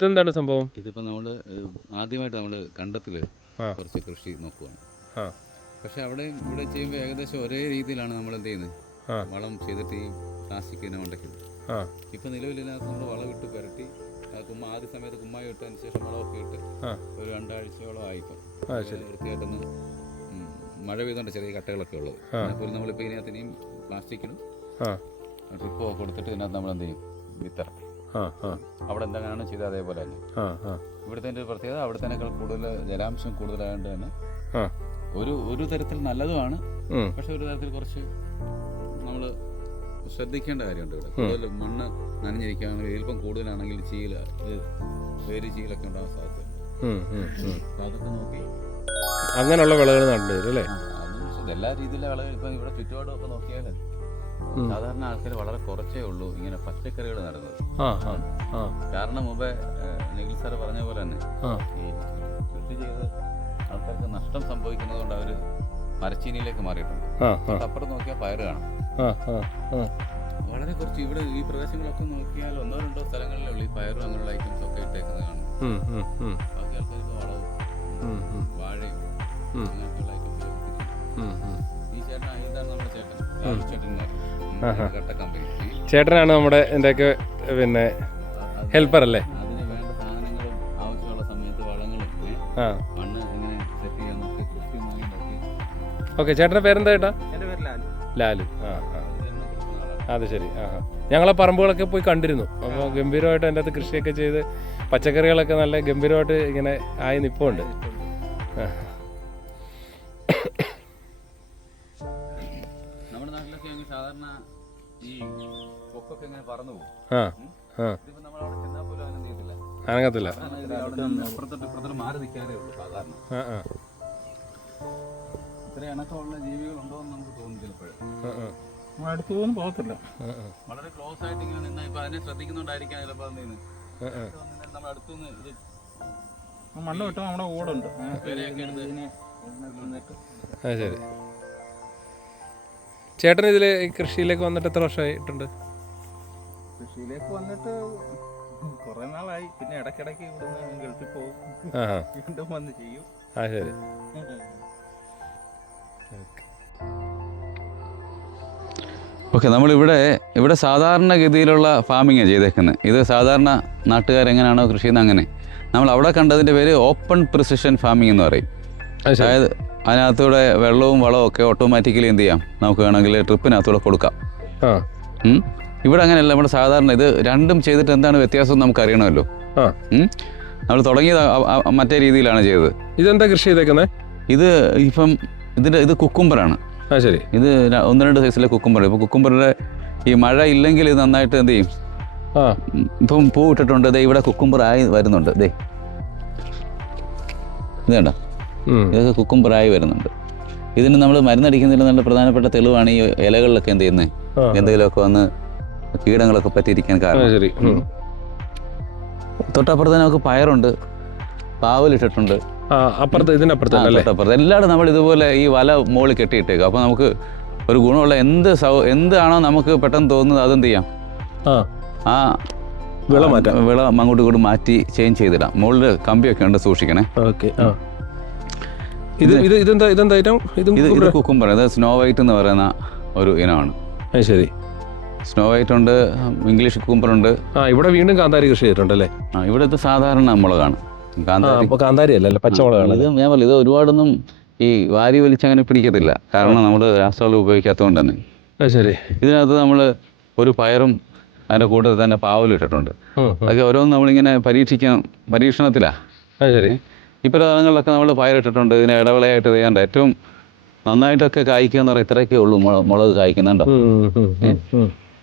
ഇതെന്താണ് സംഭവം? ഇതിപ്പോൾ നമ്മൾ ആദ്യമായിട്ട് നമ്മൾ കണ്ടത്തിൽ കുറച്ച് കൃഷി നോക്കുകയാണ്. പക്ഷേ അവിടെ ഇവിടെ ചെയ്യുമ്പോൾ ഏകദേശം ഒരേ രീതിയിലാണ് നമ്മൾ എന്ത് ചെയ്യുന്നത്, വളം ചെയ്തിട്ട് ഈ പ്ലാസ്റ്റിക് ഇതിനെ ഉണ്ടാക്കിയത്. ഇപ്പം നിലവിലിനകത്ത് നമ്മൾ വളമിട്ട് പുരട്ടി ആദ്യ സമയത്ത് കുമ്മായി ഇട്ടതിന് ശേഷം വളമൊക്കെ ഇട്ട് ഒരു 2 ആഴ്ചയോളം ആയിപ്പോൾ വൃത്തിയായിട്ടൊന്ന് മഴ പെയ്തുകൊണ്ട് ചെറിയ കട്ടകളൊക്കെ ഉള്ളത്. അതുപോലെ നമ്മളിപ്പോൾ ഇതിനകത്ത് ഇനിയും പ്ലാസ്റ്റിക്കിലും ട്രിപ്പ് കൊടുത്തിട്ട് ഇതിനകത്ത് നമ്മൾ എന്ത് ചെയ്യും, വിത്തിറക്കും. അവിടെ എന്താണ് ചെയ്തത് അതേപോലെ തന്നെ. ഇവിടുത്തെ ഒരു പ്രത്യേകത അവിടുത്തേക്കാൾ കൂടുതൽ ജലാംശം കൂടുതലായതുകൊണ്ട് തന്നെ ഒരു തരത്തിൽ നല്ലതുമാണ്. പക്ഷെ ഒരു തരത്തിൽ കുറച്ച് നമ്മൾ ശ്രദ്ധിക്കേണ്ട കാര്യമുണ്ട്. ഇവിടെ കൂടുതൽ മണ്ണ് നനഞ്ഞിരിക്കുകയാണെങ്കിൽ എളുപ്പം കൂടുതലാണെങ്കിൽ വേര് ചീലൊക്കെ ഉണ്ടാകാൻ സാധ്യത. അതൊക്കെ നോക്കി അങ്ങനെയുള്ള വിളകൾ നടന്നു വരും അല്ലേ? എല്ലാ രീതിയിലെ വിളകൾ ഇപ്പം ഇവിടെ ചുറ്റുപാടും നോക്കിയാൽ സാധാരണ ആൾക്കാർ വളരെ കുറച്ചേ ഉള്ളൂ ഇങ്ങനെ പച്ചക്കറികൾ നടുന്നത്. കാരണം മുമ്പേ നിഖിൽ സാറ് പറഞ്ഞ പോലെ തന്നെ ഈ കൃഷി ചെയ്ത് ആൾക്കാർക്ക് നഷ്ടം സംഭവിക്കുന്നത് കൊണ്ട് അവർ മരച്ചീനിയിലേക്ക് മാറിയിട്ടുണ്ട്. അപ്പുറം നോക്കിയാൽ പയറ് കാണാം. വളരെ കുറച്ച് ഇവിടെ ഈ പ്രദേശങ്ങളൊക്കെ നോക്കിയാൽ 1-2 സ്ഥലങ്ങളിലേ ഉള്ളൂ ഈ പയറും അങ്ങനെയുള്ള ഐറ്റംസ് ഒക്കെ ഇട്ടേക്കുന്നത് കാണും. ബാക്കി ആൾക്കാർക്ക് വളവും വാഴയും അങ്ങനെയൊക്കെയുള്ള ഐറ്റംസ്. ഈ ചേട്ടൻ ഇതാണ് നമ്മുടെ ചേട്ടനാണ് നമ്മുടെ എന്തൊക്കെ പിന്നെ ഹെൽപ്പർ അല്ലേ? അതിന് വേണ്ട സാധനങ്ങളും ആവശ്യമുള്ള സമയത്ത് വളങ്ങളും മണ്ണ് എങ്ങനെ സെറ്റ് ചെയ്യാന്നൊക്കെ കൃത്യമായി നോക്കി. ഓക്കെ, ചേട്ടൻ്റെ പേരെന്താ ചേട്ടാ? എൻ്റെ പേര് ലാലു. അത് ശരി. ഞങ്ങളെ പറമ്പുകളൊക്കെ പോയി കണ്ടിരുന്നു. അപ്പോൾ ഗംഭീരമായിട്ട് അതിൻ്റെ അകത്ത് കൃഷിയൊക്കെ ചെയ്ത് പച്ചക്കറികളൊക്കെ നല്ല ഗംഭീരമായിട്ട് ഇങ്ങനെ ആയി നിൽപ്പുണ്ട്. നമ്മുടെ നാട്ടിലൊക്കെ സാധാരണ ഈ കൊക്കൊക്കെ ഇങ്ങനെ പറന്നു പോകും. ഇതിപ്പോ നമ്മൾ അവിടെ ചെന്നാൽ പോലും അങ്ങനെ ചെയ്യത്തില്ല, അനങ്ങത്തില്ല. ഇപ്പുറത്തോട്ട് മാറി നിൽക്കാറേ ഉള്ളൂ സാധാരണ. ഇത്ര ഇണക്കമുള്ള ജീവികളുണ്ടോ എന്ന് നമുക്ക് തോന്നുന്നു ചിലപ്പോഴും. അടുത്ത് പോലും പോകത്തില്ല. വളരെ ക്ലോസ് ആയിട്ട് ഇങ്ങനെ നിന്നാ ഇപ്പൊ അതിനെ ശ്രദ്ധിക്കുന്നുണ്ടായിരിക്കാം ചിലപ്പോൾ. നമ്മൾ അടുത്തുനിന്ന് ഇത് മണ്ണ് വിട്ടാൽ നമ്മുടെ കൂടെ ശരി. ചേട്ടൻ ഇതിൽ കൃഷിയിലേക്ക് വന്നിട്ട് എത്ര വർഷമായിട്ടുണ്ട്? കൃഷിയിലേക്ക് വന്നിട്ട് കുറെ നാളായി. പിന്നെ ഇടയ്ക്കിടയ്ക്ക് ഇവിടുന്ന് ഗൾഫിൽ പോകും, വീണ്ടും വന്ന് ചെയ്യും. ശരി. ഓക്കെ, നമ്മളിവിടെ സാധാരണഗതിയിലുള്ള ഫാമിങ്ങാണ് ചെയ്തേക്കുന്നത്. ഇത് സാധാരണ നാട്ടുകാരെങ്ങനെയാണോ കൃഷി ചെയ്യുന്നത് അങ്ങനെ. നമ്മൾ അവിടെ കണ്ടതിൻ്റെ പേര് ഓപ്പൺ പ്രിസിഷൻ ഫാമിംഗ് എന്ന് പറയും. അതായത് അതിനകത്തൂടെ വെള്ളവും വളവും ഒക്കെ ഓട്ടോമാറ്റിക്കലി എന്ത് ചെയ്യാം, നമുക്ക് വേണമെങ്കിൽ ട്രിപ്പിനകത്തൂടെ കൊടുക്കാം. ഇവിടെ അങ്ങനെയല്ല. നമ്മുടെ സാധാരണ ഇത് രണ്ടും ചെയ്തിട്ട് എന്താണ് വ്യത്യാസം നമുക്ക് അറിയണമല്ലോ. നമ്മൾ തുടങ്ങിയത് മറ്റേ രീതിയിലാണ് ചെയ്തത്. ഇതെന്താ കൃഷി ചെയ്തേക്കുന്നത്? ഇപ്പം ഇത് കുക്കുംബറാണ്. ശരി. ഇത് 1-2 സൈസിലെ കുക്കുംബർ. ഇപ്പോൾ കുക്കുംബറിൻ്റെ ഈ മഴ ഇല്ലെങ്കിൽ ഇത് നന്നായിട്ട് എന്ത് ചെയ്യും, ഇപ്പം പൂ ഇട്ടിട്ടുണ്ട്. ഇവിടെ കുക്കുംബറായി വരുന്നുണ്ട്. ഇത് വേണ്ട, ഇതൊക്കെ കുക്കുംബറായി വരുന്നുണ്ട്. ഇതിന് നമ്മൾ മരുന്നടിക്കുന്നതിൽ നല്ല പ്രധാനപ്പെട്ട തെളിവാണ് ഈ ഇലകളിലൊക്കെ എന്ത് ചെയ്യുന്നത്, എന്തെങ്കിലുമൊക്കെ വന്ന് കീടങ്ങളൊക്കെ പറ്റിയിരിക്കാൻ കാരണം. തൊട്ടപ്പുറത്ത് നമുക്ക് പയറുണ്ട്, പാവലിട്ടിട്ടുണ്ട്. തൊട്ടപ്പുറത്ത് എല്ലാവരും നമ്മൾ ഇതുപോലെ ഈ വല മുകളിൽ കെട്ടിയിട്ടേക്കും. അപ്പോൾ നമുക്ക് ഒരു ഗുണമുള്ള എന്താണോ നമുക്ക് പെട്ടെന്ന് തോന്നുന്നത് അതെന്ത് ചെയ്യാം, ആ വിള അങ്ങോട്ടും ഇങ്ങോട്ടും മാറ്റി ചേഞ്ച് ചെയ്തിടാം. മുകളിൽ കമ്പിയൊക്കെ ഉണ്ട്, സൂക്ഷിക്കണേ. ഇത് കുക്കുംബർ. ഇത് സ്നോ വൈറ്റ് എന്ന് പറയുന്ന ഒരു ഇനമാണ്. ശരി. സ്നോ വൈറ്റ് ഉണ്ട്, ഇംഗ്ലീഷ് കുക്കുംബർ ഉണ്ട്. ഇവിടെ വീണ്ടും കാന്താരി കൃഷി ചെയ്തിട്ടുണ്ടല്ലേ? ഇവിടെ ഇത് സാധാരണ മുളകാണ്, കാന്താരി അല്ല, പച്ചമുളകാണ്. ഇത് ഞാൻ പറഞ്ഞു, ഇത് ഒരുപാടൊന്നും ഈ വാരി വലിച്ചങ്ങനെ പിടിക്കത്തില്ല. കാരണം നമ്മൾ രാസവളം ഉപയോഗിക്കാത്തതുകൊണ്ട് തന്നെ. ശരി. ഇതിനകത്ത് നമ്മൾ ഒരു പയറും അതിൻ്റെ കൂട്ടത്തിൽ തന്നെ പാവലും ഇട്ടിട്ടുണ്ട്. അതൊക്കെ ഓരോന്നും നമ്മളിങ്ങനെ പരീക്ഷണത്തിലാണ്. ശരി. ഈ പ്രധാനങ്ങളിലൊക്കെ നമ്മൾ പയറിട്ടിട്ടുണ്ട്. ഇതിനെ ഇടവിളയായിട്ട് ചെയ്യാണ്ട് ഏറ്റവും നന്നായിട്ടൊക്കെ കായ്ക്കുക എന്ന് പറയാം. ഇത്രയൊക്കെ ഉള്ളൂ മുളക് കായ്ക്കുന്നുണ്ടോ.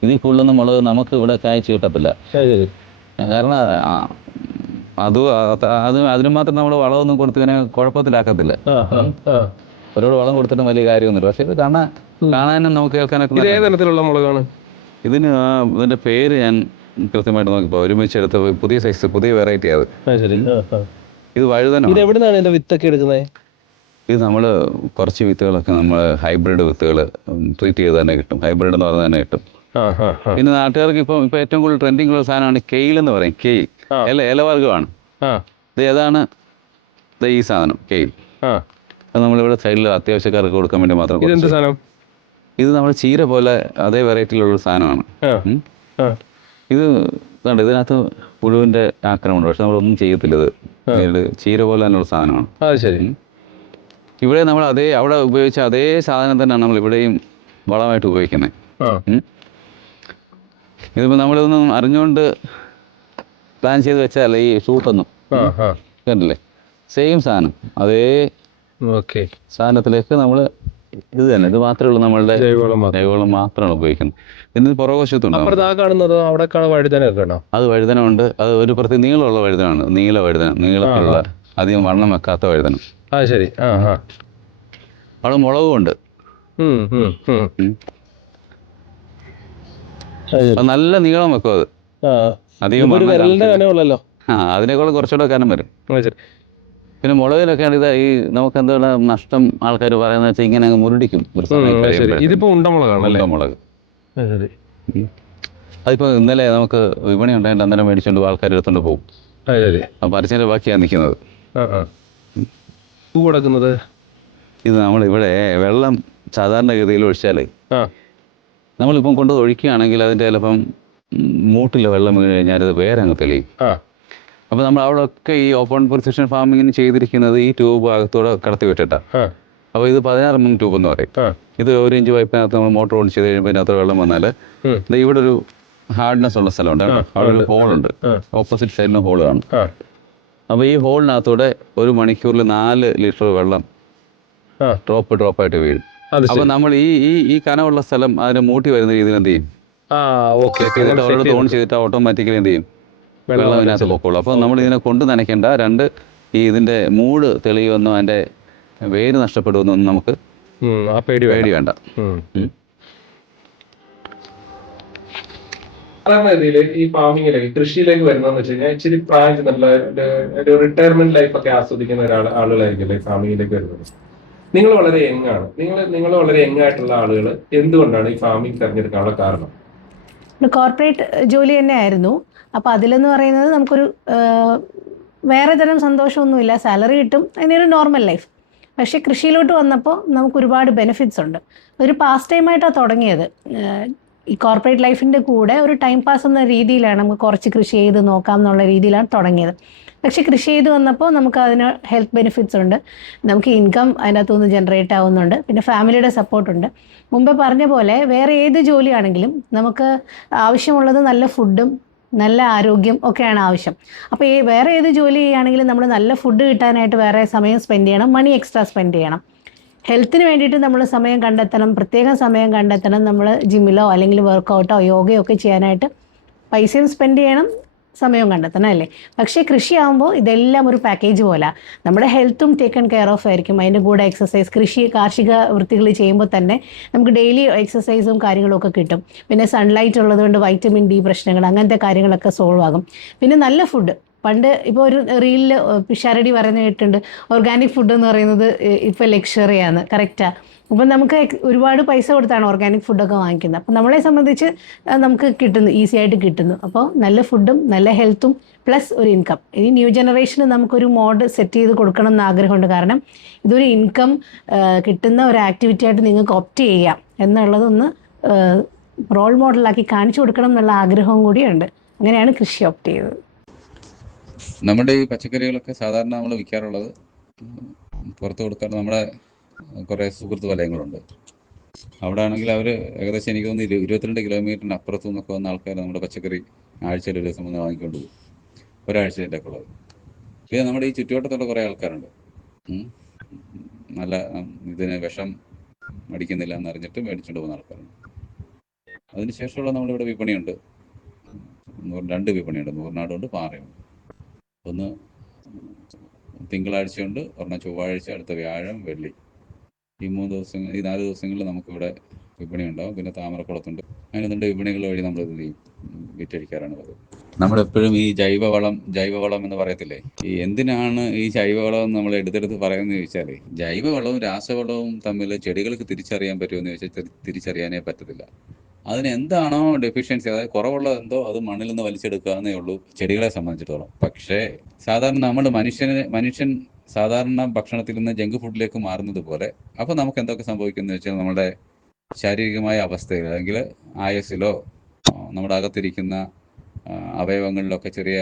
ഇതിൽ കൂടുതലൊന്നും മുളക് നമുക്ക് ഇവിടെ കായ്ച്ചു കിട്ടത്തില്ല. കാരണം അതിന് മാത്രം നമ്മൾ വളമൊന്നും കൊടുത്ത് ഇങ്ങനെ കുഴപ്പത്തിലാക്കത്തില്ല. ഒരുപാട് വളം കൊടുത്തിട്ട് വലിയ കാര്യമൊന്നുമില്ല. പക്ഷെ ഇത് കാണാനും നമുക്ക് കേൾക്കാനൊക്കെ. ഏതരത്തിലുള്ള മുളകാണ്? ഇതിൻ്റെ പേര് ഞാൻ കൃത്യമായിട്ട് നോക്കിപ്പോൾ ഒരുമിച്ചെടുത്ത് പുതിയ സൈസ് പുതിയ വെറൈറ്റി അത്. ഇത് വഴുതന. ഇത് എവിടുന്നാണ് ഇതിന്റെ വിത്തൊക്കെ എടുക്കുന്നത്? ഇത് നമ്മൾ കുറച്ച് വിത്തുകളൊക്കെ നമ്മൾ ഹൈബ്രിഡ് വിത്തുകൾ ട്രീറ്റ് ചെയ്ത് തന്നെ കിട്ടും. ഹൈബ്രിഡ് എന്ന് പറഞ്ഞാൽ തന്നെ കിട്ടും. പിന്നെ നാട്ടുകാർക്ക് ഇപ്പം ഏറ്റവും കൂടുതൽ ട്രെൻഡിങ് ഉള്ള സാധനമാണ് കെയിൽ എന്ന് പറയും. ആ. ഇലവർഗ്ഗമാണ്. ആ ഇത് ഏതാണ്? ഈ സാധനം കെയിൽ. ആ അത് നമ്മളിവിടെ സൈഡിൽ അത്യാവശ്യക്കാർക്ക് കൊടുക്കാൻ വേണ്ടി മാത്രം ഇതെന്ത് കുറച്ച്. സാധനം? ഇത് നമ്മൾ ചീര പോലെ അതേ വെറൈറ്റിയിലുള്ളൊരു സാധനമാണ്. ആ ആ ഇത് കണ്ട് ഇതിനകത്ത് പുഴുവിൻ്റെ ആക്രമണമുണ്ട്, പക്ഷെ നമ്മളൊന്നും ചെയ്യത്തില്ല. ഇത് ചീര പോലെ തന്നെയുള്ള സാധനമാണ്. അത് ശരി. ഇവിടെ നമ്മൾ അവിടെ ഉപയോഗിച്ച അതേ സാധനം തന്നെയാണ് നമ്മൾ ഇവിടെയും വളമായിട്ട് ഉപയോഗിക്കുന്നത്. ഇതിപ്പോൾ നമ്മളിതൊന്നും അറിഞ്ഞുകൊണ്ട് പ്ലാൻ ചെയ്ത് വെച്ചാൽ ഈ ഷൂട്ടൊന്നും കണ്ടില്ലേ, സെയിം സാധനം അതേ സാധനത്തിലേക്ക് നമ്മൾ ഇത് തന്നെ, ഇത് മാത്രമേ ഉള്ളൂ നമ്മളുടെ ജൈവവളം മാത്രമാണ് ഉപയോഗിക്കുന്നത്. ഇതിന് പുറകുവശത്തുണ്ട് അത് വഴുതന ഉണ്ട്. അത് ഒരു പ്രത്യേക നീളമുള്ള വഴുതനാണ്, നീല വഴുതന, നീളത്തിലുള്ള അധികം വണ്ണം വെക്കാത്ത വഴുതന. ശരി. അവിടെ മുളകും ഉണ്ട്. നല്ല നീളം വെക്കും അത്, അധികം അതിനേക്കാളും കുറച്ചുകൂടെ കനം വരും. പിന്നെ മുളകിലൊക്കെയാണ് ഇത് ഈ നമുക്ക് എന്താണ് നഷ്ടം ആൾക്കാർ പറയുന്നത് വെച്ചാൽ ഇങ്ങനെ അങ്ങ് മുരടിക്കും. ഇതിപ്പോ ഉണ്ടമുളക്. അതിപ്പോൾ ഇന്നലെ നമുക്ക് വിപണി ഉണ്ടായിട്ട് അന്നേരം മേടിച്ചുകൊണ്ട് ആൾക്കാർ എടുത്തുകൊണ്ട് പോകും. അപ്പം പറിച്ചതിൻ്റെ ബാക്കിയാണ് നിൽക്കുന്നത്. ഇത് നമ്മളിവിടെ വെള്ളം സാധാരണഗതിയിൽ ഒഴിച്ചാൽ നമ്മളിപ്പം കൊണ്ട് ഒഴിക്കുകയാണെങ്കിൽ അതിൻ്റെ ചിലപ്പം മൂട്ടിൽ വെള്ളം വീണ് കഴിഞ്ഞാൽ അത് വേറെ അങ്ങ് തെളിയും. അപ്പോൾ നമ്മൾ അവിടെ ഒക്കെ ഈ ഓപ്പൺ പ്രിസിഷൻ ഫാമിങ്ങിന് ചെയ്തിരിക്കുന്നത് ഈ ട്യൂബ് അകത്തൂടെ കടത്തി വിട്ടിട്ടാണ്. അപ്പോൾ ഇത് 16 mm ട്യൂബ് എന്ന് പറയും. ഇത് 1 ഇഞ്ച് പൈപ്പിനകത്ത് നമ്മൾ മോട്ടർ ഓൺ ചെയ്ത് കഴിയുമ്പോൾ ഇതിനകത്ത് വെള്ളം വന്നാൽ ഇവിടെ ഒരു ഹാർഡ്നെസ് ഉള്ള സ്ഥലമുണ്ട്, അവിടെ ഒരു ഹോളുണ്ട്, ഓപ്പോസിറ്റ് സൈഡിന് ഹോൾ കാണും. അപ്പോൾ ഈ ഹോളിനകത്തൂടെ 1 മണിക്കൂറിൽ 4 ലിറ്റർ വെള്ളം ഡ്രോപ്പായിട്ട് വീഴും. അപ്പോൾ നമ്മൾ ഈ കനമുള്ള സ്ഥലം അതിന് മൂട്ടി വരുന്ന രീതിയിൽ എന്ത് ചെയ്യും, അവരോട് ഓൺ ചെയ്തിട്ട് ഓട്ടോമാറ്റിക്കലി എന്ത് ചെയ്യും, വെള്ളം അതിനകത്ത് പൊക്കോളൂ. അപ്പോൾ നമ്മൾ ഇതിനെ കൊണ്ട് നനയ്ക്കേണ്ട. 2 ഇതിൻ്റെ മൂട് തെളിയുമെന്നോ അതിൻ്റെ വേര് നഷ്ടപ്പെടുമെന്നൊന്നും നമുക്ക് പേടി വേണ്ട. ഈ ഫാമിങ്ങിലേക്ക് കൃഷിയിലേക്ക് വരുന്നതെന്ന് വെച്ച് കഴിഞ്ഞാൽ ഇച്ചിരി പ്രായം ചെന്നിട്ടുള്ള ഒരു റിട്ടയർമെന്റ് ലൈഫ് ഒക്കെ ആസ്വദിക്കുന്ന ആളുകളായിരിക്കും ഫാമിങ്ങിലേക്ക് വരുന്നത്. നിങ്ങൾ വളരെ യങ് ആണ്. നിങ്ങൾ വളരെ യങ് ആയിട്ടുള്ള ആളുകൾ എന്തുകൊണ്ടാണ് ഈ ഫാമിംഗ് തിരഞ്ഞെടുക്കാനുള്ള കാരണം? കോർപ്പറേറ്റ് ജോലി തന്നെ ആയിരുന്നു. അപ്പോൾ അതിലെന്ന് പറയുന്നത് നമുക്കൊരു വേറെ തരം സന്തോഷമൊന്നുമില്ല, സാലറി കിട്ടും, അതിനൊരു നോർമൽ ലൈഫ്. പക്ഷേ കൃഷിയിലോട്ട് വന്നപ്പോൾ നമുക്ക് ഒരുപാട് ബെനിഫിറ്റ്സ് ഉണ്ട്. ഒരു പാസ് ടൈമായിട്ടാണ് തുടങ്ങിയത്. ഈ കോർപ്പറേറ്റ് ലൈഫിൻ്റെ കൂടെ ഒരു ടൈം പാസ് എന്ന രീതിയിലാണ് നമുക്ക് കുറച്ച് കൃഷി ചെയ്ത് നോക്കാം എന്നുള്ള രീതിയിലാണ് തുടങ്ങിയത്. പക്ഷേ കൃഷി ചെയ്ത് വന്നപ്പോൾ നമുക്ക് അതിന് ഹെൽത്ത് ബെനിഫിറ്റ്സ് ഉണ്ട്, നമുക്ക് ഇൻകം അതിനകത്തുനിന്ന് ജനറേറ്റ് ആവുന്നുണ്ട്, പിന്നെ ഫാമിലിയുടെ സപ്പോർട്ടുണ്ട്. മുമ്പേ പറഞ്ഞ പോലെ വേറെ ഏത് ജോലിയാണെങ്കിലും നമുക്ക് ആവശ്യമുള്ളത് നല്ല ഫുഡും നല്ല ആരോഗ്യം ഒക്കെയാണ് ആവശ്യം. അപ്പോൾ ഈ വേറെ ഏത് ജോലി ചെയ്യുകയാണെങ്കിലും നമ്മൾ നല്ല ഫുഡ് കിട്ടാനായിട്ട് വേറെ സമയം സ്പെൻഡ് ചെയ്യണം, മണി എക്സ്ട്രാ സ്പെൻഡ് ചെയ്യണം. ഹെൽത്തിന് വേണ്ടിയിട്ട് നമ്മൾ സമയം കണ്ടെത്തണം, പ്രത്യേകം സമയം കണ്ടെത്തണം. നമ്മൾ ജിമ്മിലോ അല്ലെങ്കിൽ വർക്കൗട്ടോ യോഗയോ ഒക്കെ ചെയ്യാനായിട്ട് പൈസയും സ്പെൻഡ് ചെയ്യണം, സമയവും കണ്ടെത്തണം, അല്ലേ? പക്ഷേ കൃഷിയാകുമ്പോൾ ഇതെല്ലാം ഒരു പാക്കേജ് പോലെ നമ്മുടെ ഹെൽത്തും ടേക്കൺ കെയർ ഓഫ് ആയിരിക്കും. അതിൻ്റെ കൂടെ എക്സസൈസ്, കാർഷിക വൃത്തികൾ ചെയ്യുമ്പോൾ തന്നെ നമുക്ക് ഡെയിലി എക്സസൈസും കാര്യങ്ങളും ഒക്കെ കിട്ടും. പിന്നെ സൺലൈറ്റ് ഉള്ളതുകൊണ്ട് വൈറ്റമിൻ ഡി പ്രശ്നങ്ങൾ അങ്ങനത്തെ കാര്യങ്ങളൊക്കെ സോൾവ് ആകും. പിന്നെ നല്ല ഫുഡ്. പണ്ട് ഇപ്പോൾ ഒരു റീലിൽ പിഷാരടി പറഞ്ഞു കേട്ടിട്ടുണ്ട്, ഓർഗാനിക് ഫുഡ് എന്ന് പറയുന്നത് ഇപ്പോൾ ലക്ഷറിയാണ്. കറക്റ്റാണ്. അപ്പം നമുക്ക് ഒരുപാട് പൈസ കൊടുത്താണ് ഓർഗാനിക് ഫുഡൊക്കെ വാങ്ങിക്കുന്നത്. അപ്പം നമ്മളെ സംബന്ധിച്ച് നമുക്ക് കിട്ടുന്നു, ഈസി ആയിട്ട് കിട്ടുന്നു. അപ്പോൾ നല്ല ഫുഡും നല്ല ഹെൽത്തും പ്ലസ് ഒരു ഇൻകം. ഇനി ന്യൂ ജനറേഷന് നമുക്കൊരു മോഡ് സെറ്റ് ചെയ്ത് കൊടുക്കണം എന്ന് ആഗ്രഹമുണ്ട്. കാരണം ഇതൊരു ഇൻകം കിട്ടുന്ന ഒരു ആക്ടിവിറ്റി ആയിട്ട് നിങ്ങൾക്ക് ഓപ്റ്റ് ചെയ്യാം എന്നുള്ളതൊന്ന് റോൾ മോഡലാക്കി കാണിച്ചു കൊടുക്കണം എന്നുള്ള ആഗ്രഹവും കൂടിയുണ്ട്. അങ്ങനെയാണ് കൃഷി ഓപ്റ്റ് ചെയ്തത്. നമ്മുടെ ഈ പച്ചക്കറികളൊക്കെ സാധാരണ നമ്മൾ വിൽക്കാറുള്ളത് പുറത്ത് കൊടുക്കാൻ നമ്മുടെ കുറേ സുഹൃത്ത് വലയങ്ങളുണ്ട്. അവിടെ ആണെങ്കിൽ അവർ ഏകദേശം എനിക്ക് തോന്നുന്നു 22 കിലോമീറ്ററിന് അപ്പുറത്തു നിന്നൊക്കെ വന്ന ആൾക്കാർ നമ്മുടെ പച്ചക്കറി ആഴ്ചയിൽ ഒരു ദിവസം വന്ന് വാങ്ങിക്കൊണ്ട് പോകും, ഒരാഴ്ചയിലേക്ക് ഉള്ളത്. പിന്നെ നമ്മുടെ ഈ ചുറ്റുവട്ടത്തുള്ള കുറേ ആൾക്കാരുണ്ട്, നല്ല ഇതിന് വിഷം അടിക്കുന്നില്ല എന്നറിഞ്ഞിട്ട് മേടിച്ചുകൊണ്ട് പോകുന്ന ആൾക്കാരുണ്ട്. അതിനുശേഷമുള്ള നമ്മളിവിടെ വിപണിയുണ്ട്, 2 വിപണിയുണ്ട്, നൂറിനാടുണ്ട്, പാറയുണ്ട്. ഒന്ന് തിങ്കളാഴ്ചയുണ്ട്, ഒരെണ്ണം ചൊവ്വാഴ്ച, അടുത്ത വ്യാഴം, വെള്ളി. ഈ 4 ദിവസങ്ങളിൽ നമുക്കിവിടെ വിപണി ഉണ്ടാകും. പിന്നെ താമരക്കുളത്തുണ്ട്. അങ്ങനെ 2 വിപണികൾ വഴി നമ്മൾ ഇത് വിറ്റഴിക്കാറാണ് പതിവ്. നമ്മളെപ്പോഴും ഈ ജൈവവളം എന്ന് പറയത്തില്ലേ, ഈ എന്തിനാണ് ഈ ജൈവവളം എന്ന് നമ്മൾ എടുത്തെടുത്ത് പറയുന്നത് ചോദിച്ചാൽ, ജൈവവളവും രാസവളവും തമ്മിൽ ചെടികൾക്ക് തിരിച്ചറിയാൻ പറ്റുമെന്ന് ചോദിച്ചാൽ തിരിച്ചറിയാനേ പറ്റത്തില്ല. അതിന് എന്താണോ ഡെഫിഷ്യൻസി, അതായത് കുറവുള്ളത് എന്തോ അത് മണ്ണിൽ നിന്ന് വലിച്ചെടുക്കുക എന്നേ ഉള്ളൂ ചെടികളെ സംബന്ധിച്ചിടത്തോളം. പക്ഷേ സാധാരണ നമ്മൾ മനുഷ്യൻ സാധാരണ ഭക്ഷണത്തിൽ നിന്ന് ജങ്ക് ഫുഡിലേക്ക് മാറുന്നത് പോലെ അപ്പോൾ നമുക്ക് എന്തൊക്കെ സംഭവിക്കുന്നത് വെച്ചാൽ നമ്മുടെ ശാരീരികമായ അവസ്ഥയിൽ അല്ലെങ്കിൽ ആയസിലോ നമ്മുടെ അകത്തിരിക്കുന്ന അവയവങ്ങളിലൊക്കെ ചെറിയ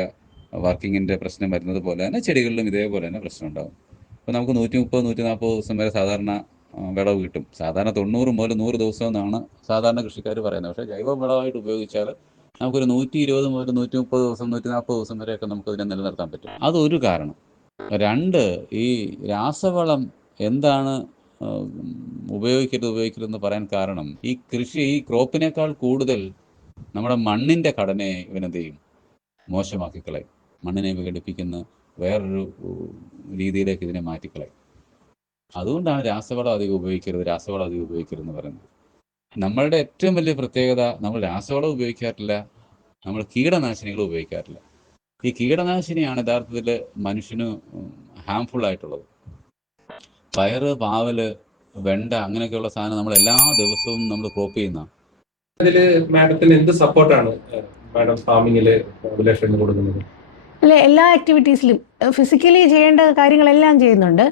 വർക്കിങ്ങിൻ്റെ പ്രശ്നം വരുന്നത് പോലെ തന്നെ ചെടികളിലും ഇതേപോലെ തന്നെ പ്രശ്നം ഉണ്ടാകും. അപ്പോൾ നമുക്ക് 130-140 ദിവസം വരെ സാധാരണ വിളവ് കിട്ടും. സാധാരണ 90 മുതൽ 100 ദിവസം എന്നാണ് സാധാരണ കൃഷിക്കാർ പറയുന്നത്. പക്ഷേ ജൈവ വിളവായിട്ട് ഉപയോഗിച്ചാൽ നമുക്കൊരു 120 മുതൽ 130 ദിവസം 140 ദിവസം വരെയൊക്കെ നമുക്കതിനെ നിലനിർത്താൻ പറ്റും. അതൊരു കാരണം. 2, ഈ രാസവളം എന്താണ് ഉപയോഗിക്കരുതെന്ന് പറയാൻ കാരണം, ഈ കൃഷി ഈ ക്രോപ്പിനേക്കാൾ കൂടുതൽ നമ്മുടെ മണ്ണിൻ്റെ ഘടനയെ ഇവനെന്ത് ചെയ്യും, മോശമാക്കി കളയും. മണ്ണിനെ വിഘടിപ്പിക്കുന്ന വേറൊരു രീതിയിലേക്ക് ഇതിനെ മാറ്റിക്കളയും. അതുകൊണ്ടാണ് രാസവളം അധികം ഉപയോഗിക്കരുതെന്ന് പറയുന്നത്. നമ്മളുടെ ഏറ്റവും വലിയ പ്രത്യേകത, നമ്മൾ രാസവളം ഉപയോഗിക്കാറില്ല, നമ്മൾ കീടനാശിനികൾ ഉപയോഗിക്കാറില്ല. ഈ കീടനാശിനിയാണ് യഥാർത്ഥത്തിൽ മനുഷ്യന് ഹാംഫുൾ ആയിട്ടുള്ളത്. പയറ്, പാവല്, വെണ്ട അങ്ങനെയൊക്കെയുള്ള സാധനം നമ്മൾ എല്ലാ ദിവസവും നമ്മൾ ക്രോപ്പ് ചെയ്യുന്ന. അതില് മാഡത്തിന് എന്ത് സപ്പോർട്ടാണ് മാഡം ഫാമിങ്ങില് അഭിലാഷ് കൊടുക്കുന്നത്? അല്ലെ, എല്ലാ ആക്ടിവിറ്റീസിലും ഫിസിക്കലി ചെയ്യേണ്ട കാര്യങ്ങളെല്ലാം ചെയ്യുന്നുണ്ട്.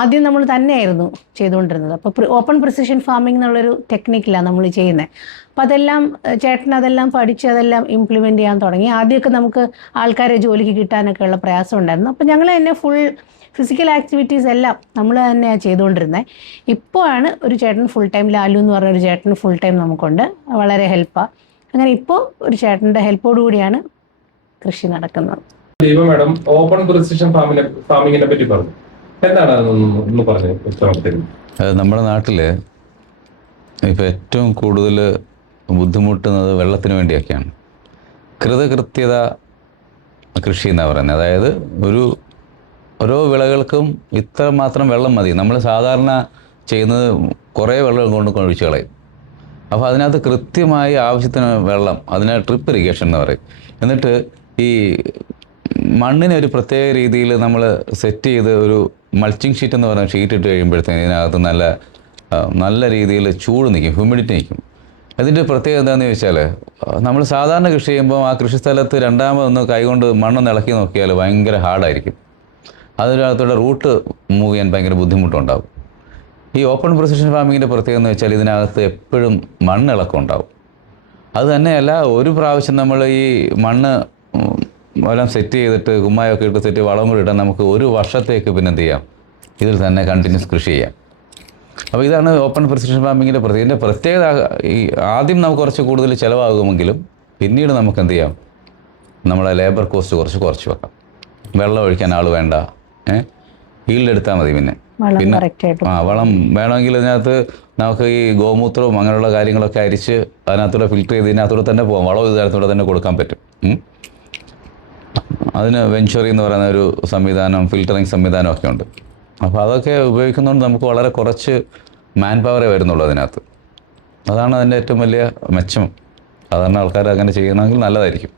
ആദ്യം നമ്മൾ തന്നെയായിരുന്നു ചെയ്തുകൊണ്ടിരുന്നത്. അപ്പോൾ ഓപ്പൺ പ്രിസിഷൻ ഫാമിംഗ് എന്നുള്ളൊരു ടെക്നിക്കിലാണ് നമ്മൾ ചെയ്യുന്നത്. അപ്പോൾ അതെല്ലാം ചേട്ടൻ അതെല്ലാം പഠിച്ച് അതെല്ലാം ഇംപ്ലിമെൻറ്റ് ചെയ്യാൻ തുടങ്ങി. ആദ്യമൊക്കെ നമുക്ക് ആൾക്കാരെ ജോലിക്ക് കിട്ടാനൊക്കെ ഉള്ള പ്രയാസം ഉണ്ടായിരുന്നു. അപ്പോൾ ഞങ്ങൾ തന്നെ ഫുൾ ഫിസിക്കൽ ആക്ടിവിറ്റീസ് എല്ലാം നമ്മൾ തന്നെയാണ് ചെയ്തുകൊണ്ടിരുന്നത്. ഇപ്പോൾ ആണ് ഒരു ചേട്ടൻ ഫുൾ ടൈം, ലാലു എന്ന് പറഞ്ഞൊരു ചേട്ടൻ ഫുൾ ടൈം നമുക്കുണ്ട്, വളരെ ഹെൽപ്പാണ്. അങ്ങനെ ഇപ്പോൾ ഒരു ചേട്ടൻ്റെ ഹെൽപ്പോടുകൂടിയാണ് കൃഷി നടക്കുന്നത്. ദീപ മാഡം ഓപ്പൺ പ്രിസിഷൻ ഫാമിങ്ങിനെ പറ്റി പറഞ്ഞു. എന്താണ് അതൊന്ന് പറഞ്ഞു? നമ്മുടെ നാട്ടിൽ ഇപ്പോൾ ഏറ്റവും കൂടുതൽ ബുദ്ധിമുട്ടുന്നത് വെള്ളത്തിന് വേണ്ടിയൊക്കെയാണ്. കൃതകൃത്യത കൃഷി എന്നാണ് പറയുന്നത്. അതായത് ഓരോ വിളകൾക്കും ഇത്ര മാത്രം വെള്ളം മതി. നമ്മൾ സാധാരണ ചെയ്യുന്നത് കുറേ വെള്ളം കൊണ്ട് ഒഴിച്ച് കളയും. അപ്പോൾ അതിനകത്ത് കൃത്യമായി ആവശ്യത്തിന് വെള്ളം, അതിനെ ട്രിപ്പ് ഇറിഗേഷൻ എന്ന് പറയും. എന്നിട്ട് ഈ മണ്ണിനെ ഒരു പ്രത്യേക രീതിയിൽ നമ്മൾ സെറ്റ് ചെയ്ത് ഒരു മൾച്ചിങ് ഷീറ്റ് എന്ന് പറയുന്ന ഷീറ്റ് ഇട്ട് കഴിയുമ്പോഴത്തേന് ഇതിനകത്ത് നല്ല രീതിയിൽ ചൂട് നിൽക്കും, ഹ്യൂമിഡിറ്റി നിൽക്കും. അതിൻ്റെ പ്രത്യേകത എന്താണെന്ന് ചോദിച്ചാൽ, നമ്മൾ സാധാരണ കൃഷി ചെയ്യുമ്പോൾ ആ കൃഷിസ്ഥലത്ത് രണ്ടാമതൊന്ന് കൈകൊണ്ട് മണ്ണൊന്ന് ഇളക്കി നോക്കിയാൽ ഭയങ്കര ഹാർഡായിരിക്കും. അതിനകത്തുള്ള റൂട്ട് മൂവ് ചെയ്യാൻ ഭയങ്കര ബുദ്ധിമുട്ടുണ്ടാകും. ഈ ഓപ്പൺ പ്രിസിഷൻ ഫാമിങ്ങിൻ്റെ പ്രത്യേകത എന്ന് വെച്ചാൽ ഇതിനകത്ത് എപ്പോഴും മണ്ണിളക്കം ഉണ്ടാവും. അത് തന്നെയല്ല, ഒരു പ്രാവശ്യം നമ്മൾ ഈ മണ്ണ് എല്ലാം സെറ്റ് ചെയ്തിട്ട് കുമ്മായൊക്കെ ഇട്ട് സെറ്റ് വളം കൂടി ഇട്ടാൽ നമുക്ക് ഒരു വർഷത്തേക്ക് പിന്നെ എന്ത് ചെയ്യാം, ഇതിൽ തന്നെ കണ്ടിന്യൂസ് കൃഷി ചെയ്യാം. അപ്പോൾ ഇതാണ് ഓപ്പൺ പ്രിസിഷൻ ഫാമിങ്ങിൻ്റെ പ്രത്യേകത. ഈ ആദ്യം നമുക്ക് കുറച്ച് കൂടുതൽ ചിലവാകുമെങ്കിലും പിന്നീട് നമുക്ക് എന്ത് ചെയ്യാം, നമ്മളെ ലേബർ കോസ്റ്റ് കുറച്ച് വെക്കാം. വെള്ളം ഒഴിക്കാൻ ആൾ വേണ്ട, ഈൽഡെടുത്താൽ മതി. പിന്നെ വളം വേണമെങ്കിൽ ഇതിനകത്ത് നമുക്ക് ഈ ഗോമൂത്രവും അങ്ങനെയുള്ള കാര്യങ്ങളൊക്കെ അരിച്ച് അതിനകത്തൂടെ ഫിൽറ്റർ ചെയ്ത് ഇതിനകത്തൂടെ തന്നെ പോകാം. വളം ഇതിനകത്തൂടെ തന്നെ കൊടുക്കാൻ പറ്റും. അതിന് വെഞ്ചുറി എന്ന് പറയുന്ന ഒരു സംവിധാനം, ഫിൽറ്ററിങ് സംവിധാനമൊക്കെ ഉണ്ട്. അപ്പോൾ അതൊക്കെ ഉപയോഗിക്കുന്നതുകൊണ്ട് നമുക്ക് വളരെ കുറച്ച് മാൻ പവറേ വരുന്നുള്ളൂ അതിനകത്ത്. അതാണ് അതിൻ്റെ ഏറ്റവും വലിയ മെച്ചം. സാധാരണ ആൾക്കാർ അങ്ങനെ ചെയ്യണമെങ്കിൽ നല്ലതായിരിക്കും.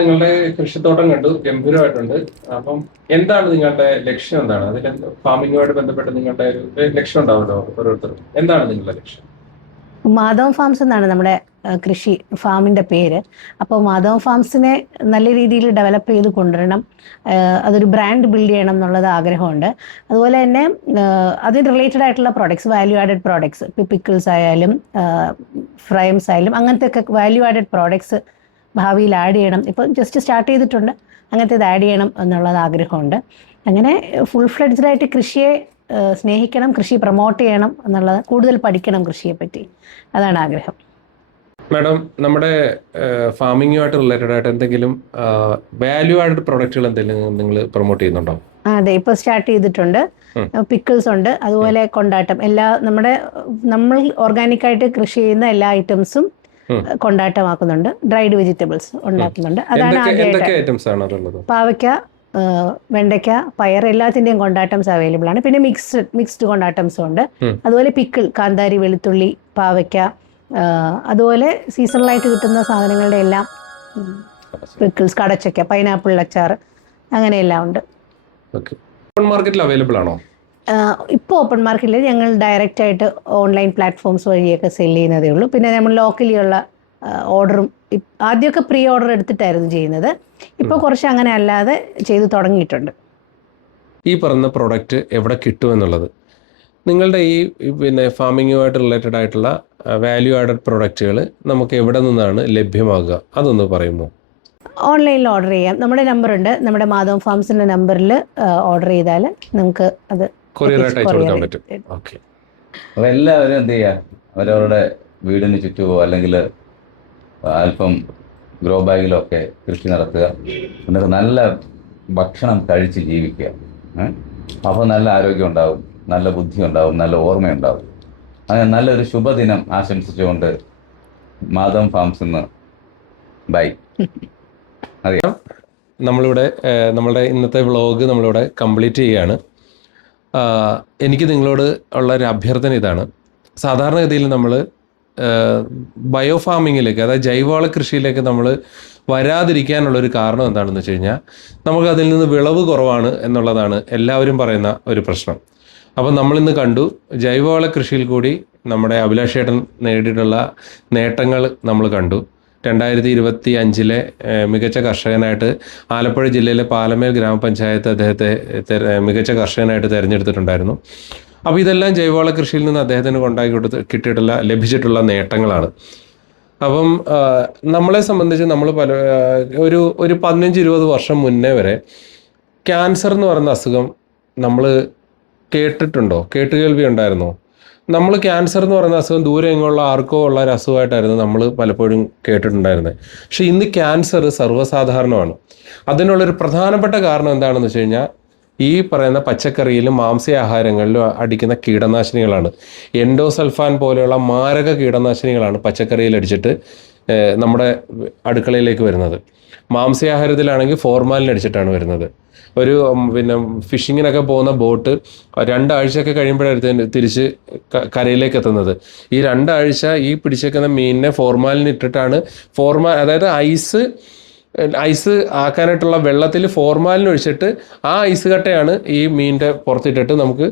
നിങ്ങളുടെ കൃഷിത്തോട്ടം കണ്ടു, ഗംഭീരമായിട്ടുണ്ട്. അപ്പം എന്താണ് നിങ്ങളുടെ ലക്ഷ്യം? എന്താണ് അതിൽ ഫാമിങ്ങുമായിട്ട് ബന്ധപ്പെട്ട് നിങ്ങളുടെ ഒരു ലക്ഷ്യം ഉണ്ടാവുമല്ലോ ഓരോരുത്തരും? എന്താണ് നിങ്ങളുടെ ലക്ഷ്യം? മാധവം ഫാംസ് എന്നാണ് നമ്മുടെ കൃഷി ഫാമിൻ്റെ പേര്. അപ്പോൾ മാധവം ഫാംസിനെ നല്ല രീതിയിൽ ഡെവലപ്പ് ചെയ്ത് കൊണ്ടുവരണം, അതൊരു ബ്രാൻഡ് ബിൽഡ് ചെയ്യണം എന്നുള്ളത് ആഗ്രഹമുണ്ട്. അതുപോലെ തന്നെ അതിന് റിലേറ്റഡ് ആയിട്ടുള്ള products, value added products, pickles ആയാലും ഫ്രൈംസ് ആയാലും അങ്ങനത്തെ ഒക്കെ വാല്യൂ ആഡഡ് പ്രോഡക്ട്സ് ഭാവിയിൽ ആഡ് ചെയ്യണം. ഇപ്പോൾ ജസ്റ്റ് സ്റ്റാർട്ട് ചെയ്തിട്ടുണ്ട്, അങ്ങനത്തെ ഇത് ആഡ് ചെയ്യണം എന്നുള്ളത് ആഗ്രഹമുണ്ട്. അങ്ങനെ ഫുൾ ഫ്ലെഡ്ജ്ഡായിട്ട് കൃഷിയെ സ്നേഹിക്കണം, കൃഷി പ്രൊമോട്ട് ചെയ്യണം എന്നുള്ളത്, കൂടുതൽ പഠിക്കണം കൃഷിയെപ്പറ്റി, അതാണ് ആഗ്രഹം. മാഡം, നമ്മുടെ ഫാമിങ്ങുമായിട്ട് റിലേറ്റഡ് ആയിട്ട് എന്തെങ്കിലും വാല്യൂ ആഡഡ് പ്രൊഡക്റ്റുകൾ എന്തെങ്കിലും നിങ്ങൾ പ്രൊമോട്ട് ചെയ്യുന്നുണ്ടോ? അതെ, ഇപ്പോൾ സ്റ്റാർട്ട് ചെയ്തിട്ടുണ്ട്. പിക്കിൾസ് ഉണ്ട്, അതുപോലെ കൊണ്ടാട്ടം, നമ്മൾ ഓർഗാനിക്കായിട്ട് കൃഷി ചെയ്യുന്ന എല്ലാ ഐറ്റംസും കൊണ്ടാട്ടമാക്കുന്നുണ്ട്. ഡ്രൈഡ് വെജിറ്റബിൾസ് ഉണ്ടാക്കുന്നുണ്ട്. അതാണ് ആദ്യമായിട്ട്. പാവയ്ക്ക, വെണ്ടയ്ക്ക, പയർ എല്ലാത്തിൻ്റെയും കൊണ്ടാട്ടംസ് അവൈലബിൾ ആണ്. പിന്നെ മിക്സ്ഡ് കൊണ്ടാട്ടംസും ഉണ്ട്. അതുപോലെ പിക്കിൾ, കാന്താരി, വെളുത്തുള്ളി, പാവയ്ക്ക, അതുപോലെ സീസണലായിട്ട് കിട്ടുന്ന സാധനങ്ങളുടെ എല്ലാം പിക്കിൾസ്, കടച്ചക്ക, പൈനാപ്പിൾ അച്ചാർ, അങ്ങനെയെല്ലാം ഉണ്ട്. മാർക്കറ്റിൽ അവൈലബിൾ ആണോ? ഇപ്പോൾ ഓപ്പൺ മാർക്കറ്റിൽ ഞങ്ങൾ ഡയറക്റ്റായിട്ട് ഓൺലൈൻ പ്ലാറ്റ്ഫോംസ് വഴിയൊക്കെ സെല് ചെയ്യുന്നതേ ഉള്ളൂ. പിന്നെ നമ്മൾ ലോക്കലിയുള്ള ഓർഡറും ആദ്യമൊക്കെ പ്രീ ഓർഡർ എടുത്തിട്ടായിരുന്നു ചെയ്യുന്നത്. ഇപ്പോൾ കുറച്ച് അങ്ങനെ അല്ലാതെ ചെയ്ത് തുടങ്ങിയിട്ടുണ്ട്. ഈ പറഞ്ഞ പ്രോഡക്റ്റ് എവിടെ കിട്ടുമെന്നുള്ളത്, നിങ്ങളുടെ ഈ പിന്നെ ഫാമിങ്ങുമായിട്ട് റിലേറ്റഡ് ആയിട്ടുള്ള വാല്യൂ ആഡഡ് പ്രോഡക്റ്റുകൾ നമുക്ക് എവിടെ നിന്നാണ് ലഭ്യമാകുക, അതൊന്ന് പറയുമോ? ഓൺലൈനിൽ ഓർഡർ ചെയ്യാം. നമ്മുടെ നമ്പറുണ്ട്, നമ്മുടെ മാധവം ഫാംസിൻ്റെ നമ്പറിൽ ഓർഡർ ചെയ്താൽ നമുക്ക് അത് കൊറിയറായിട്ട് അയച്ചു കൊടുക്കാൻ പറ്റും. ഓക്കെ. അപ്പോൾ എല്ലാവരും എന്ത് ചെയ്യുക, അവരവരുടെ വീടിന് ചുറ്റുമോ അല്ലെങ്കിൽ അല്പം ഗ്രോ ബാഗിലൊക്കെ കൃഷി നടത്തുക, എന്നിട്ട് നല്ല ഭക്ഷണം കഴിച്ച് ജീവിക്കുക. അപ്പോൾ നല്ല ആരോഗ്യം ഉണ്ടാവും, നല്ല ബുദ്ധി ഉണ്ടാവും, നല്ല ഓർമ്മയുണ്ടാവും. അങ്ങനെ നല്ലൊരു ശുഭദിനം ആശംസിച്ചുകൊണ്ട് മാധവം ഫാംസ് നിന്ന് ബൈ. അറിയാം, നമ്മളുടെ ഇന്നത്തെ വ്ളോഗ് നമ്മളിവിടെ കംപ്ലീറ്റ് ചെയ്യുകയാണ്. എനിക്ക് നിങ്ങളോട് ഉള്ള ഒരു അഭ്യർത്ഥന ഇതാണ്. സാധാരണഗതിയിൽ നമ്മൾ ബയോ ഫാമിങ്ങിലേക്ക്, അതായത് ജൈവവള കൃഷിയിലേക്ക് നമ്മൾ വരാതിരിക്കാനുള്ളൊരു കാരണം എന്താണെന്ന് വെച്ച് കഴിഞ്ഞാൽ നമുക്ക് അതിൽ നിന്ന് വിളവ് കുറവാണ് എന്നുള്ളതാണ് എല്ലാവരും പറയുന്ന ഒരു പ്രശ്നം. അപ്പം നമ്മളിന്ന് കണ്ടു, ജൈവവള കൃഷിയിൽ കൂടി നമ്മുടെ അഭിലാഷേട്ടൻ നേടിയിട്ടുള്ള നേട്ടങ്ങൾ നമ്മൾ കണ്ടു. 2025 മികച്ച കർഷകനായിട്ട് ആലപ്പുഴ ജില്ലയിലെ പാലമേൽ ഗ്രാമപഞ്ചായത്ത് അദ്ദേഹത്തെ മികച്ച കർഷകനായിട്ട് തിരഞ്ഞെടുത്തിട്ടുണ്ടായിരുന്നു. അപ്പോൾ ഇതെല്ലാം ജൈവവള കൃഷിയിൽ നിന്ന് അദ്ദേഹത്തിന് ലഭിച്ചിട്ടുള്ള നേട്ടങ്ങളാണ്. അപ്പം നമ്മളെ സംബന്ധിച്ച് നമ്മൾ ഒരു 15-20 വർഷം മുന്നേ വരെ ക്യാൻസർ എന്ന് പറയുന്ന അസുഖം നമ്മൾ കേട്ടിട്ടുണ്ടോ? കേട്ടുകേൾവി ഉണ്ടായിരുന്നോ? നമ്മൾ ക്യാൻസർ എന്ന് പറയുന്ന അസുഖം ദൂരെ എങ്ങുള്ള ആർക്കോ ഉള്ള ഒരു അസുഖമായിട്ടായിരുന്നു നമ്മൾ പലപ്പോഴും കേട്ടിട്ടുണ്ടായിരുന്നത്. പക്ഷേ ഇന്ന് ക്യാൻസർ സർവ്വസാധാരണമാണ്. അതിനുള്ളൊരു പ്രധാനപ്പെട്ട കാരണം എന്താണെന്ന് വെച്ച് കഴിഞ്ഞാൽ ഈ പറയുന്ന പച്ചക്കറിയിലും മാംസ്യാഹാരങ്ങളിലും അടിക്കുന്ന കീടനാശിനികളാണ്. എൻഡോസൾഫാൻ പോലെയുള്ള മാരക കീടനാശിനികളാണ് പച്ചക്കറിയിൽ അടിച്ചിട്ട് നമ്മുടെ അടുക്കളയിലേക്ക് വരുന്നത്. മാംസ്യാഹാരത്തിലാണെങ്കിൽ ഫോർമാലിൻ അടിച്ചിട്ടാണ് വരുന്നത്. പിന്നെ ഫിഷിങ്ങിനൊക്കെ പോകുന്ന ബോട്ട് 2 ആഴ്ചയൊക്കെ കഴിയുമ്പോഴാണ് തിരിച്ച് കരയിലേക്ക് എത്തുന്നത്. ഈ 2 ആഴ്ച ഈ പിടിച്ചേക്കുന്ന മീനിനെ ഫോർമാലിൻ ഇട്ടിട്ടാണ് അതായത് ഐസ് ആക്കാനായിട്ടുള്ള വെള്ളത്തിൽ ഫോർമാലിൻ ഒഴിച്ചിട്ട് ആ ഐസ് കട്ടയാണ് ഈ മീനിൻ്റെ പുറത്തിട്ടിട്ട് നമുക്ക്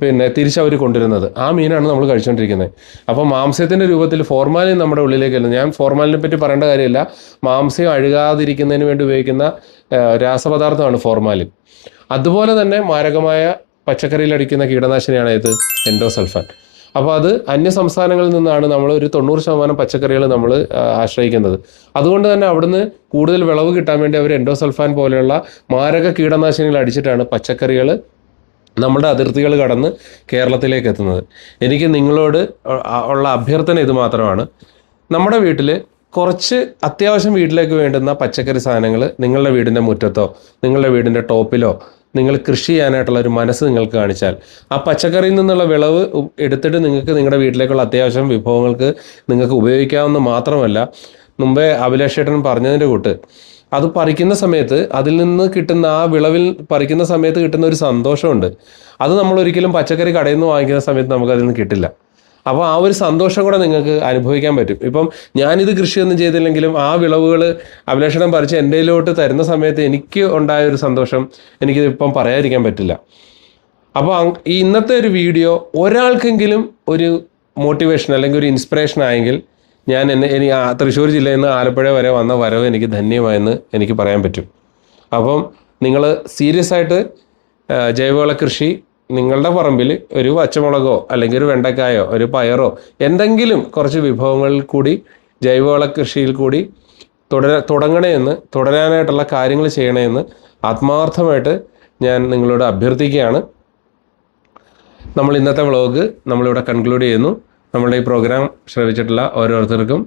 പിന്നെ തിരിച്ചവർ കൊണ്ടുവരുന്നത്. ആ മീനാണ് നമ്മൾ കഴിച്ചുകൊണ്ടിരിക്കുന്നത്. അപ്പോൾ മാംസ്യത്തിൻ്റെ രൂപത്തിൽ ഫോർമാലിൻ നമ്മുടെ ഉള്ളിലേക്ക് വരുന്നത്. ഞാൻ ഫോർമാലിനെ പറ്റി പറയേണ്ട കാര്യമില്ല. മാംസ്യം അഴുകാതിരിക്കുന്നതിന് വേണ്ടി ഉപയോഗിക്കുന്ന രാസപദാർത്ഥമാണ് ഫോർമാലിൻ. അതുപോലെ തന്നെ മാരകമായ പച്ചക്കറിയിൽ അടിക്കുന്ന കീടനാശിനിയാണ് ഇത് എൻഡോസൾഫാൻ. അപ്പോൾ അത് അന്യ സംസ്ഥാനങ്ങളിൽ നിന്നാണ് നമ്മൾ ഒരു 90% പച്ചക്കറികൾ നമ്മൾ ആശ്രയിക്കുന്നത്. അതുകൊണ്ട് തന്നെ അവിടുന്ന് കൂടുതൽ വിളവ് കിട്ടാൻ വേണ്ടി അവർ എൻഡോസൾഫാൻ പോലെയുള്ള മാരക കീടനാശിനികൾ അടിച്ചിട്ടാണ് പച്ചക്കറികൾ നമ്മുടെ അതിർത്തികൾ കടന്ന് കേരളത്തിലേക്ക് എത്തുന്നത്. എനിക്ക് നിങ്ങളോട് ഉള്ള അഭ്യർത്ഥന ഇത് മാത്രമാണ്. നമ്മുടെ വീട്ടിൽ കുറച്ച് അത്യാവശ്യം വീട്ടിലേക്ക് വേണ്ടുന്ന പച്ചക്കറി സാധനങ്ങൾ നിങ്ങളുടെ വീടിൻ്റെ മുറ്റത്തോ നിങ്ങളുടെ വീടിൻ്റെ ടോപ്പിലോ നിങ്ങൾ കൃഷി ചെയ്യാനായിട്ടുള്ള ഒരു മനസ്സ് നിങ്ങൾക്ക് കാണിച്ചാൽ ആ പച്ചക്കറിയിൽ നിന്നുള്ള വിളവ് എടുത്തിട്ട് നിങ്ങൾക്ക് നിങ്ങളുടെ വീട്ടിലേക്കുള്ള അത്യാവശ്യം വിഭവങ്ങൾക്ക് നിങ്ങൾക്ക് ഉപയോഗിക്കാവുന്ന മാത്രമല്ല, മുമ്പേ അഭിലാഷേട്ടൻ പറഞ്ഞതിൻ്റെ കൂട്ട് അത് പറിക്കുന്ന സമയത്ത് അതിൽ നിന്ന് കിട്ടുന്ന ആ വിളവിൽ പറിക്കുന്ന സമയത്ത് കിട്ടുന്ന ഒരു സന്തോഷമുണ്ട്. അത് നമ്മൾ ഒരിക്കലും പച്ചക്കറി കടയിൽ നിന്ന് വാങ്ങിക്കുന്ന സമയത്ത് നമുക്കതിൽ നിന്ന് കിട്ടില്ല. അപ്പോൾ ആ ഒരു സന്തോഷം കൂടെ നിങ്ങൾക്ക് അനുഭവിക്കാൻ പറ്റും. ഇപ്പം ഞാനിത് കൃഷിയൊന്നും ചെയ്തില്ലെങ്കിലും ആ വിളവുകൾ അഭിലാഷണം പറിച്ച് എൻ്റെ കയ്യിലോട്ട് തരുന്ന സമയത്ത് എനിക്ക് ഉണ്ടായ ഒരു സന്തോഷം എനിക്കിതിപ്പം പറയാതിരിക്കാൻ പറ്റില്ല. അപ്പോൾ ഈ ഇന്നത്തെ ഒരു വീഡിയോ ഒരാൾക്കെങ്കിലും ഒരു മോട്ടിവേഷൻ അല്ലെങ്കിൽ ഒരു ഇൻസ്പിറേഷൻ ആയെങ്കിൽ എനിക്ക് തൃശ്ശൂർ ജില്ലയിൽ നിന്ന് ആലപ്പുഴ വരെ വന്ന വരവ് എനിക്ക് ധന്യമായെന്ന് എനിക്ക് പറയാൻ പറ്റും. അപ്പം നിങ്ങൾ സീരിയസ് ആയിട്ട് ജൈവവള കൃഷി നിങ്ങളുടെ പറമ്പിൽ ഒരു പച്ചമുളകോ അല്ലെങ്കിൽ ഒരു വെണ്ടക്കായോ ഒരു പയറോ എന്തെങ്കിലും കുറച്ച് വിഭവങ്ങളിൽ കൂടി ജൈവവള കൃഷിയിൽ കൂടി തുടരാനായിട്ടുള്ള കാര്യങ്ങൾ ചെയ്യണമെന്ന് ആത്മാർത്ഥമായിട്ട് ഞാൻ നിങ്ങളോട് അഭ്യർത്ഥിക്കുകയാണ്. നമ്മൾ ഇന്നത്തെ വ്ളോഗ് നമ്മളിവിടെ കൺക്ലൂഡ് ചെയ്യുന്നു. നമ്മുടെ ഈ പ്രോഗ്രാം ശ്രവിച്ചിട്ടുള്ള ഓരോരുത്തർക്കും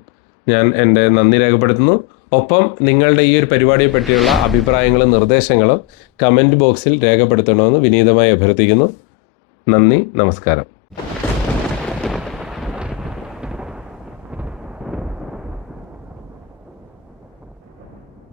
ഞാൻ എൻ്റെ നന്ദി രേഖപ്പെടുത്തുന്നു. ഒപ്പം നിങ്ങളുടെ ഈ ഒരു പരിപാടിയെ പറ്റിയുള്ള അഭിപ്രായങ്ങളും നിർദ്ദേശങ്ങളും കമൻറ്റ് ബോക്സിൽ രേഖപ്പെടുത്തണമെന്ന് വിനീതമായി അഭ്യർത്ഥിക്കുന്നു. നന്ദി, നമസ്കാരം.